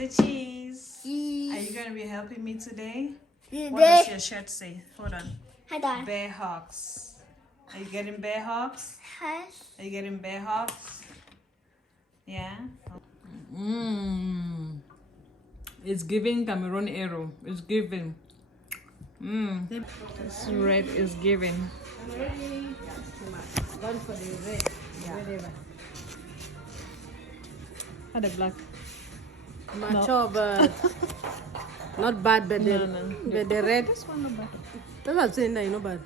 Say cheese. Cheese. Are you going to be helping me today? Today. What does your shirt say? Hold on. Hold on. Bear hawks. Are you getting bear hawks? Yes. Are you getting bear hawks? Yeah. It's giving Cameroon arrow. It's giving. This red is giving. One for the red. Whatever. How the black? Mature, but not bad, but but the red. This one not bad. That's what I'm saying that, you know, bad.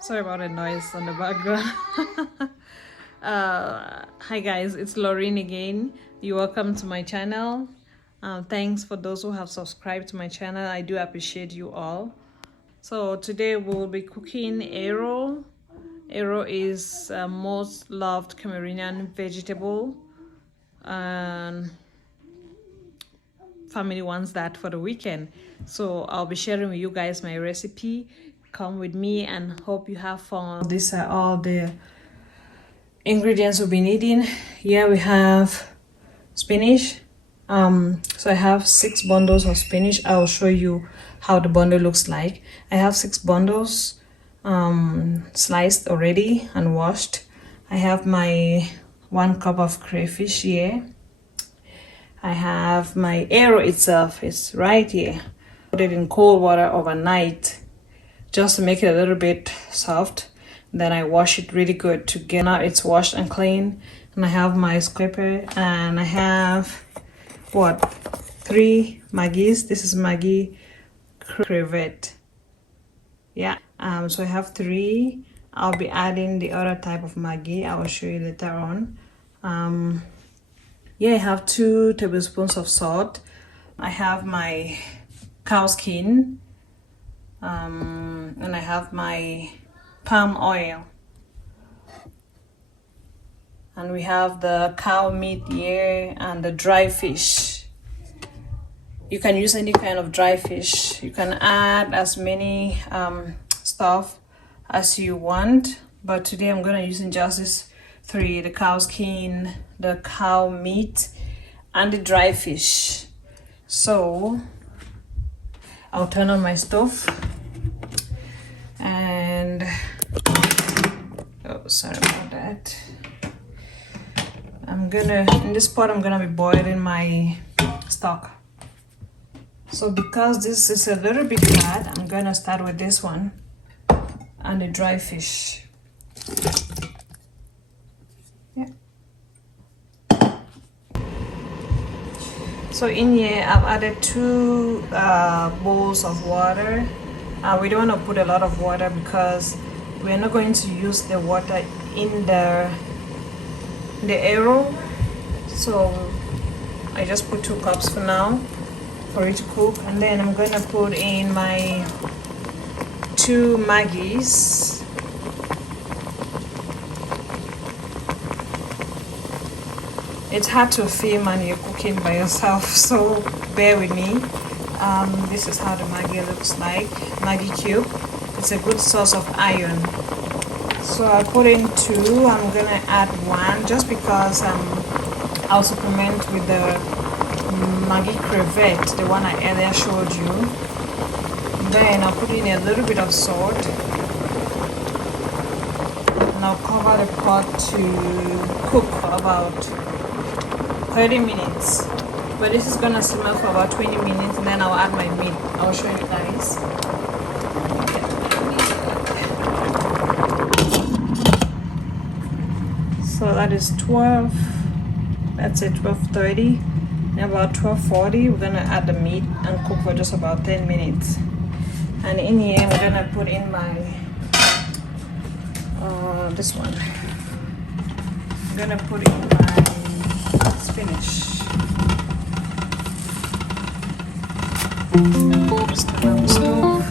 Sorry about the noise on the background. Hi guys, it's Laureen again. You're welcome to my channel. Thanks for those who have subscribed to my channel. I do appreciate you all. So today we'll be cooking arrow. Arrow is most loved Cameroonian vegetable, and family wants that for the weekend. So I'll be sharing with you guys my recipe. Come with me and hope you have fun. These are all the ingredients we'll be needing. Here we have spinach. So I have 6 bundles of spinach. I'll show you how the bundle looks like. I have 6 bundles sliced already and washed. I have my 1 cup of crayfish here. I have my arrow itself. It's right here. Put it in cold water overnight just to make it a little bit soft. Then I wash it really good to get out. It's washed and clean. And I have my scraper, and I have 3 Maggies. This is Maggie crevette. Yeah. So I have 3. I'll be adding the other type of Maggie. I will show you later on. Yeah, I have 2 tablespoons of salt. I have my cow skin. And I have my palm oil. And we have the cow meat here and the dry fish. You can use any kind of dry fish. You can add as many stuff as you want. But today I'm gonna use just these 3: the cow skin, the cow meat, and the dry fish. So I'll turn on my stove. And oh, sorry about that. In this pot I'm gonna be boiling my stock. So because this is a little bit hot, I'm gonna start with this one and the dry fish. Yeah. So in here I've added 2 bowls of water. We don't want to put a lot of water because we're not going to use the water in the arrow. So I just put 2 cups for now for it to cook, and then I'm going to put in my 2 Maggies. It's hard to film when you're cooking by yourself, so bear with me. This is how the Maggi looks like. Maggi cube. It's a good source of iron. So I put in 2. I'm gonna add 1 just because I'll supplement with the Maggi crevette, the one I earlier showed you. Then I'll put in a little bit of salt, and I'll cover the pot to cook for about 30 minutes. But this is gonna simmer for about 20 minutes, and then I'll add my meat. I'll show you guys. So that is 12. That's it, 12:30. And about 12:40, we're gonna add the meat and cook for just about 10 minutes. And in here, I'm gonna put in my this one. I'm gonna put in my spinach. Just turn on the stove.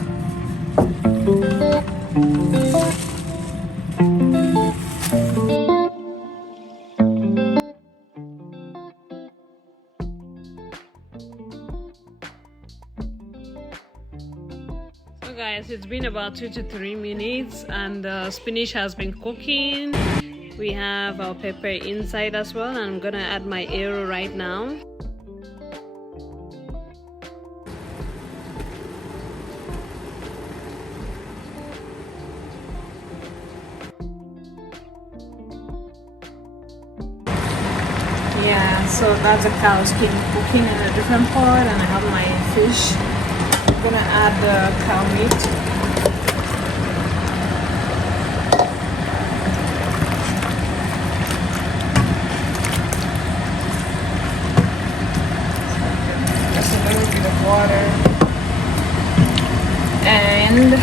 So guys, It's been about 2 to 3 minutes and the spinach has been cooking. We have our pepper inside as well, and I'm gonna add my arrow right now. Yeah, so that's a cow skin cooking in a different pot, and I have my fish. I'm gonna add the cow meat. Just a little bit of water, and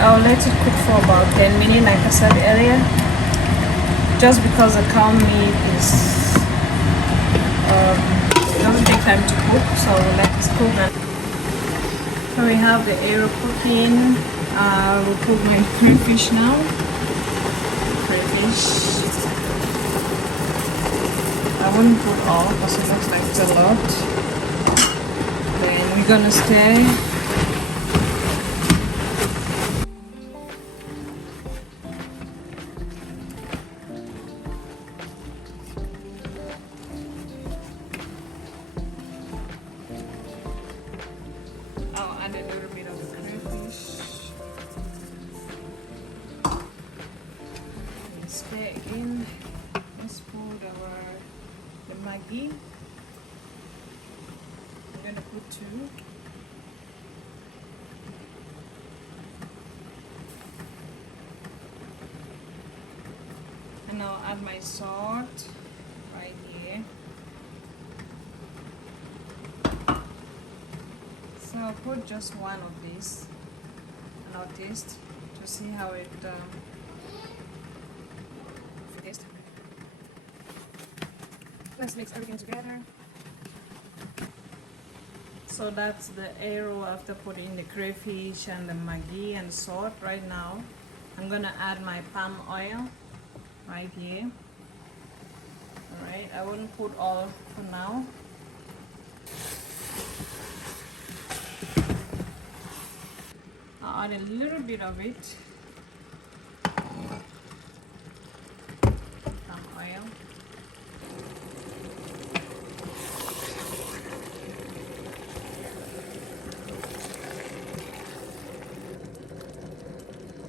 I'll let it cook for about 10 minutes, like I said earlier. Just because the cow meat is it doesn't take time to cook, so we'll let it cook. So we have the arrow cooking. We'll cook my crayfish now. Crayfish. I wouldn't put all because it looks like it's a lot. Then we're gonna stir. I'll add a little bit of the crayfish. And stir again. Let's put the Maggi. I'm gonna put 2. And I'll add my salt right here. So I'll put just one of these and I'll taste to see how it tastes. Let's mix everything together. So that's the arrow after putting the crayfish and the Maggi and salt. Right now I'm gonna add my palm oil right here. Alright, I wouldn't put all for now. I'll add a little bit of it. Palm oil.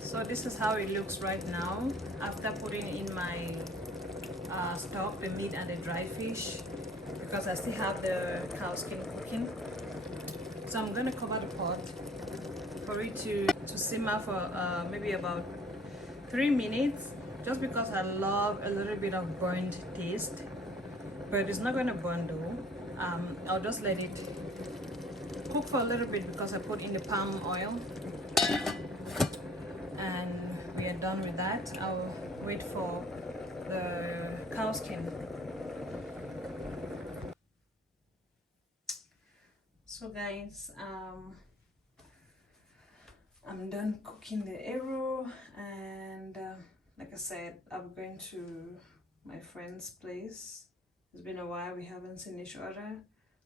So this is how it looks right now after putting in my stock, the meat and the dry fish, because I still have the cow skin cooking. So I'm gonna cover the pot for it to simmer for maybe about 3 minutes, just because I love a little bit of burnt taste, but it's not gonna burn though. I'll just let it cook for a little bit because I put in the palm oil, and we are done with that. I'll wait for the cow skin. So guys, I'm done cooking the arrow, and like I said, I'm going to my friend's place. It's been a while, we haven't seen each other,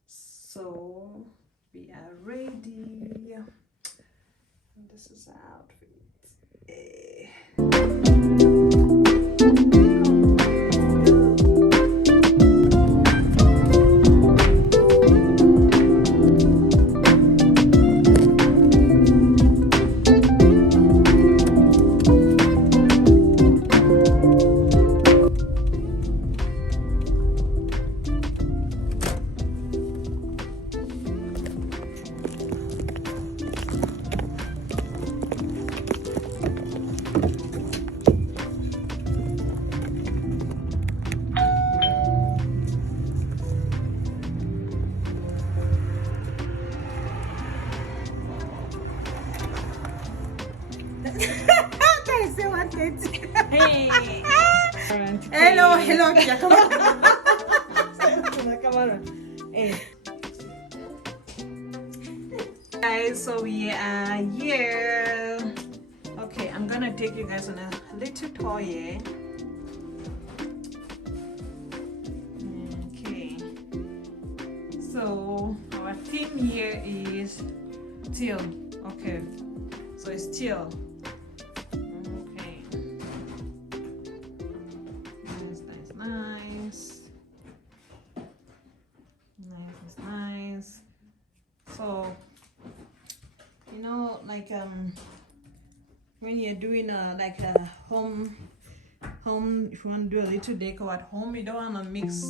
so we are ready. And this is our outfit. Hey. Hello, hello. Come on. Hey. Guys, so we are here. Okay, I'm gonna take you guys on a little tour here. Okay. So our theme here is teal. Okay. So so it's teal. Okay. Nice. Nice. So, you know, like when you're doing like a home, if you want to do a little decor at home, you don't want to mix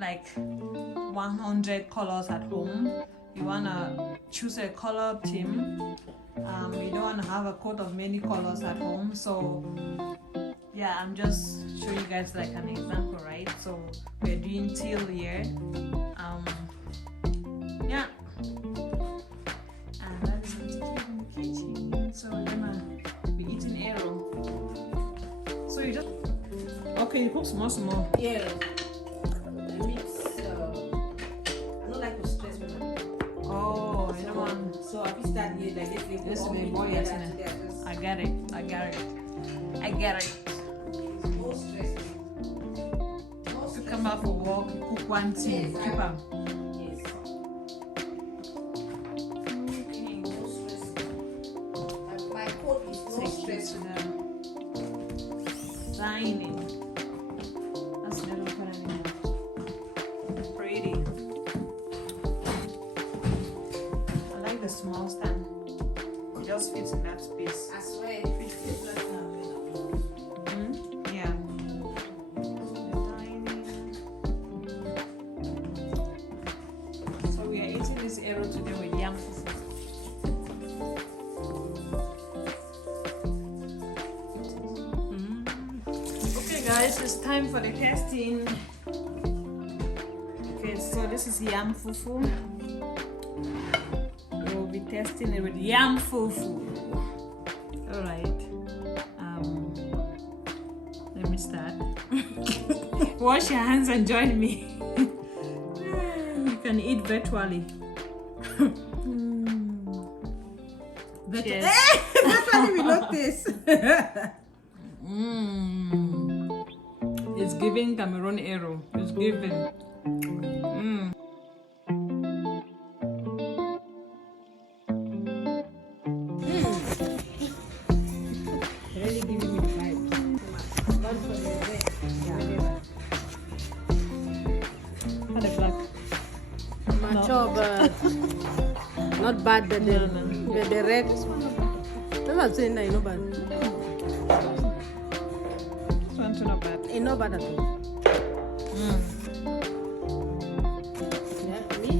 like 100 colors at home. You want to choose a color theme. You don't want to have a coat of many colors at home. So yeah, I'm just showing you guys like an example, right? So we're doing teal here. Yeah, and that is what to keep in the kitchen. So we're gonna be eating arrow. So you just okay, you cook small. Yeah. I mix. I don't like to stress when I cook. Oh, you know what? So I can start here like this. This will be more together. I get it. No stress. To come out for work, cook one thing, Yes, keep them. Yes. Okay. No stress. My coat is no stress. Dining. That's never put anymore. Pretty. I like the small stand. It just fits in that space. I swear. Yeah. So we are eating this arrow today with yam fufu. Okay guys, it's time for the testing. Okay, so this is yam fufu. We'll be testing it with yam fufu. Alright. Let me start. Wash your hands and join me. You can eat virtually. Cheers. Virtually we love this. It's giving Cameroon arrow. It's giving. Really giving me the vibe. One for the red. How the black? Mature, but not bad. But the red. That's what I'm saying. It's not bad. This one's not bad. It's not bad at all. Yeah, me.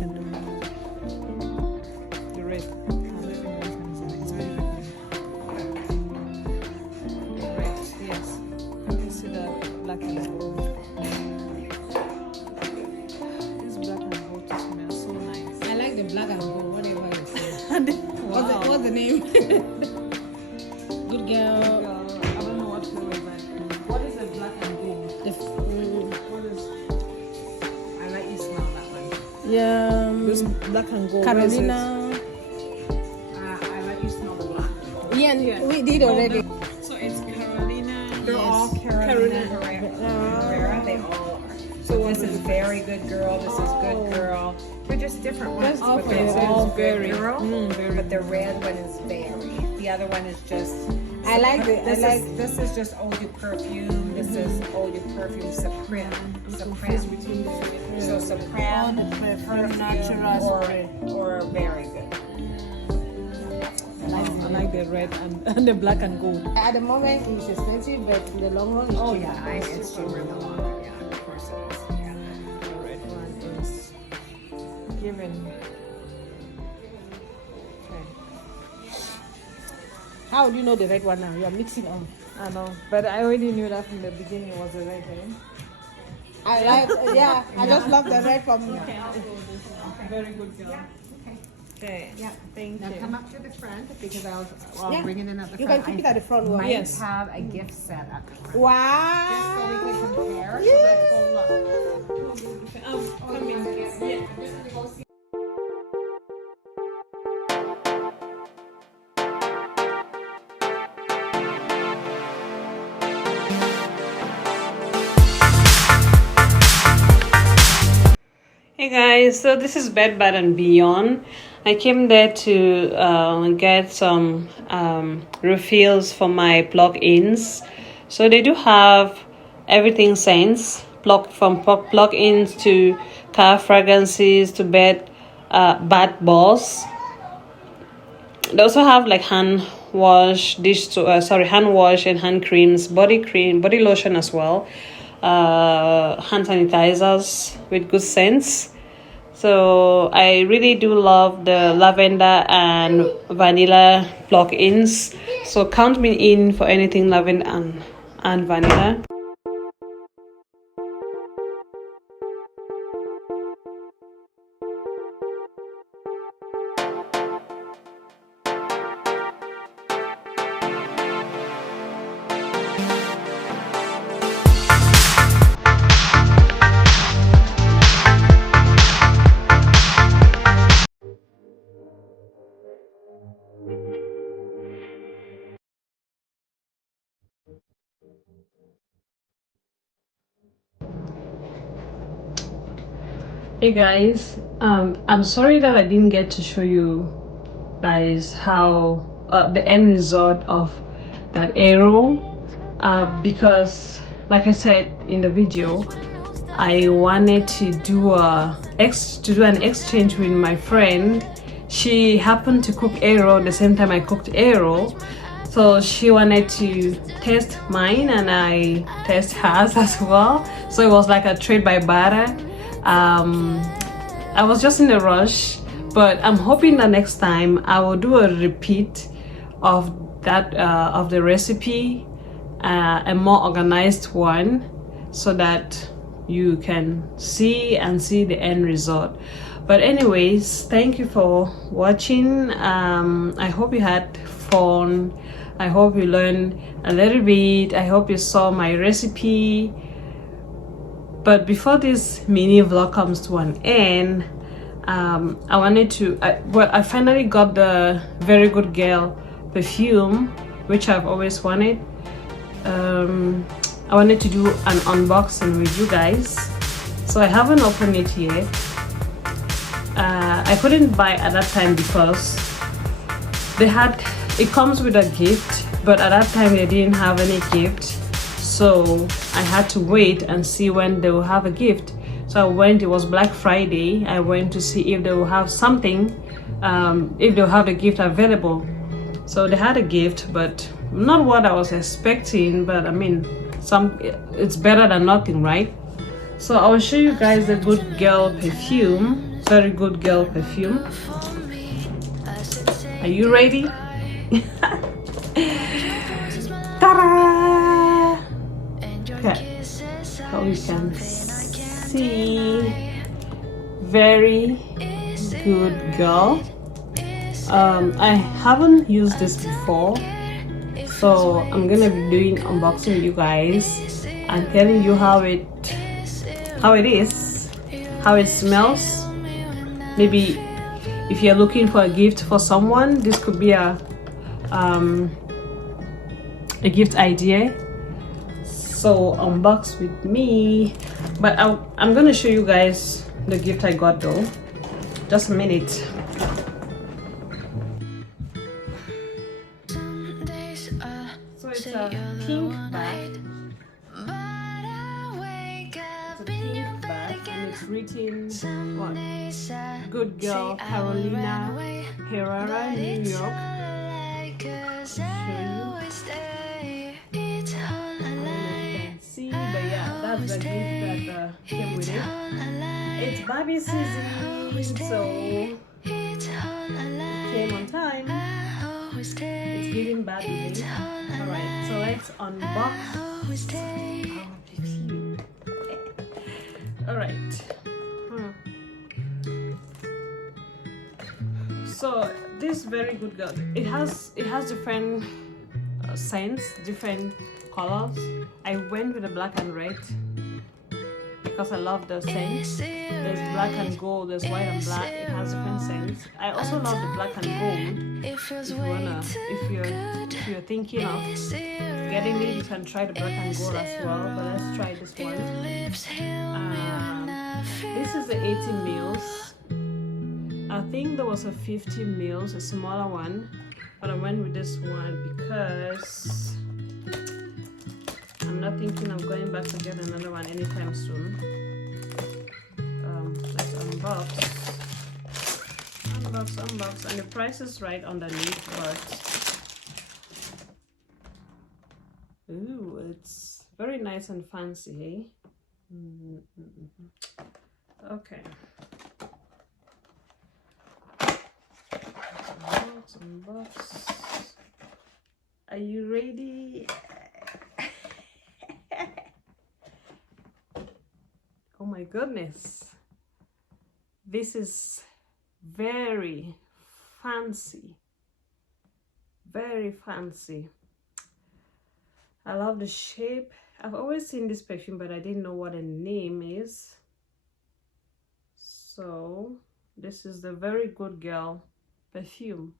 The red. It's very red. Red, yes. You can see the black and gold. This black and gold smells so nice. I like the black and gold, whatever you say. Wow. What's the name? Good girl. I don't know what flavor is that. What is the black and gold? What is? I like you smell that one. Yeah. This black and gold. Carolina. I let you smell the black. Yeah, we did already. So it's Carolina. They're all Carolina Herrera. They all are. So this is very good girl. This is good girl. They're just different ones. But okay. this All is good very, girl. very But the red one is very. The other one is just. I like it. This is just Eau de Perfume. This is Eau de Perfume Supreme. So Supreme, Perfume natural spray. or very good. I like the red and the black and gold. At the moment, it's expensive, but in the long run, it's Oh cheap. yeah, it's cheaper in the long run. Yeah, of course it is. Yeah. The red one is given. Okay. How do you know the red one now? You are mixing on. I know, but I already knew that from the beginning it was the red, eh? I like, yeah, I just love the red from. Very good girl. Okay. Yeah. Thank Now you. come up to the front because I'll Yeah. bring it in at the You can front. keep it at the front one. might Yes. have a gift set at the front. Wow. Just so we can compare. So let's go look. Come in. Yeah. Hey guys, so this is Bed Bath and Beyond. I came there to get some refills for my plug-ins. So they do have everything scents, plug-ins to car fragrances to bath balls. They also have like hand wash and hand creams, body lotion as well, hand sanitizers with good scents. So I really do love the lavender and vanilla plug-ins. So count me in for anything lavender and vanilla. Hey guys, I'm sorry that I didn't get to show you guys how the end result of that arrow, because like I said in the video, I wanted to do an exchange with my friend. She happened to cook arrow the same time I cooked arrow, so she wanted to test mine and I test hers as well. So it was like a trade by barter. I was just in a rush, but I'm hoping that next time I will do a repeat of that of the recipe, a more organized one, so that you can see the end result. But anyways, thank you for watching. I hope you had fun. I hope you learned a little bit. I hope you saw my recipe. But before this mini vlog comes to an end, I wanted to I finally got the Very Good Girl perfume, which I've always wanted. I wanted to do an unboxing with you guys, so I haven't opened it yet. I couldn't buy at that time because it comes with a gift, but at that time they didn't have any gift, so I had to wait and see when they will have a gift. So I went, it was Black Friday, I went to see if they will have something, if they'll have a gift available. So they had a gift, but not what I was expecting, but I mean, it's better than nothing, right? So I will show you guys the Good Girl perfume, Very Good Girl perfume. Are you ready? Ta-da! Okay, how we can see, Very Good Girl. I haven't used this before, so I'm gonna be doing unboxing with you guys and telling you how it is, how it smells. Maybe if you're looking for a gift for someone, this could be a gift idea. So unbox with me. But I'm gonna show you guys the gift I got though. Just a minute. So it's a pink bag. It's a pink bag and it's written what? Good Girl, Carolina Herrera, New York. See, but yeah, that's the gift that came with it. It's Barbie season, so it came on time. It's giving Barbie Day. Alright, so let's unbox our perfume. Alright. So this Very Good Girl, it has different scents, different colors. I went with the black and red because I love the scents. There's black and gold, there's white and black. It has different scents. I also love the black and gold. If you're thinking of getting it, you can try the black and gold as well. But let's try this one. This is the 80 mils. I think there was a 50 mils, a smaller one, but I went with this one because I'm not thinking of going back to get another one anytime soon. Let's unbox, and the price is right underneath, but ooh, it's very nice and fancy, eh? Okay. Unbox. Are you ready? Oh my goodness, this is very fancy, very fancy. I love the shape. I've always seen this perfume, but I didn't know what the name is. So this is the Very Good Girl perfume.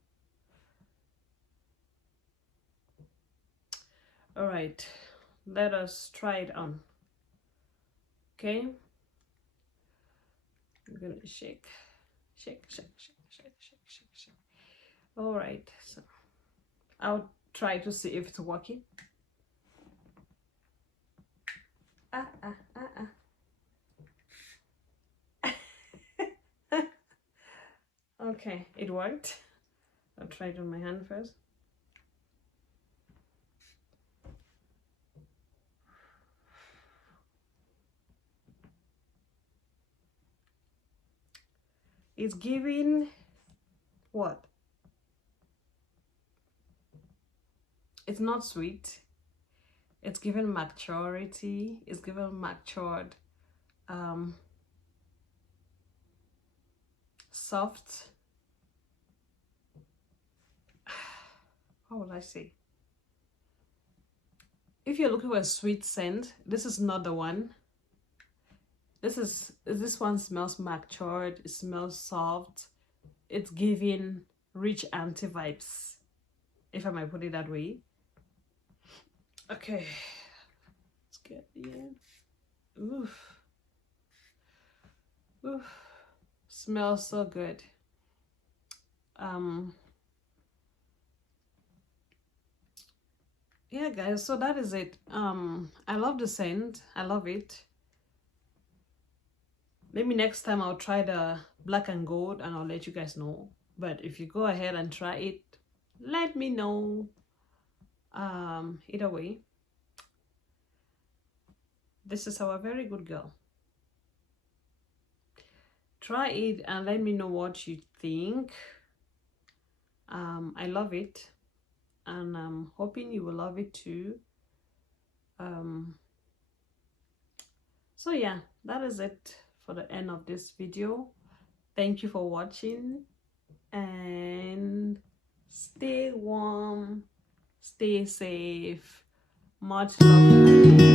All right, let us try it on. Okay, I'm gonna shake. All right, so I'll try to see if it's working. Okay, it worked. I'll try it on my hand first. It's giving what? It's not sweet. It's given maturity. It's given matured, soft. How would I say? If you're looking for a sweet scent, this is not the one. This one smells matured. It smells soft. It's giving rich auntie vibes, if I might put it that way. Okay, let's get in. Oof. Oof. Smells so good. Yeah guys, so that is it. I love the scent. I love it. Maybe next time I'll try the black and gold and I'll let you guys know. But if you go ahead and try it, let me know. Either way, this is our Very Good Girl. Try it and let me know what you think. I love it, and I'm hoping you will love it too. So yeah, that is it for the end of this video. Thank you for watching, and stay warm, stay safe. Much love.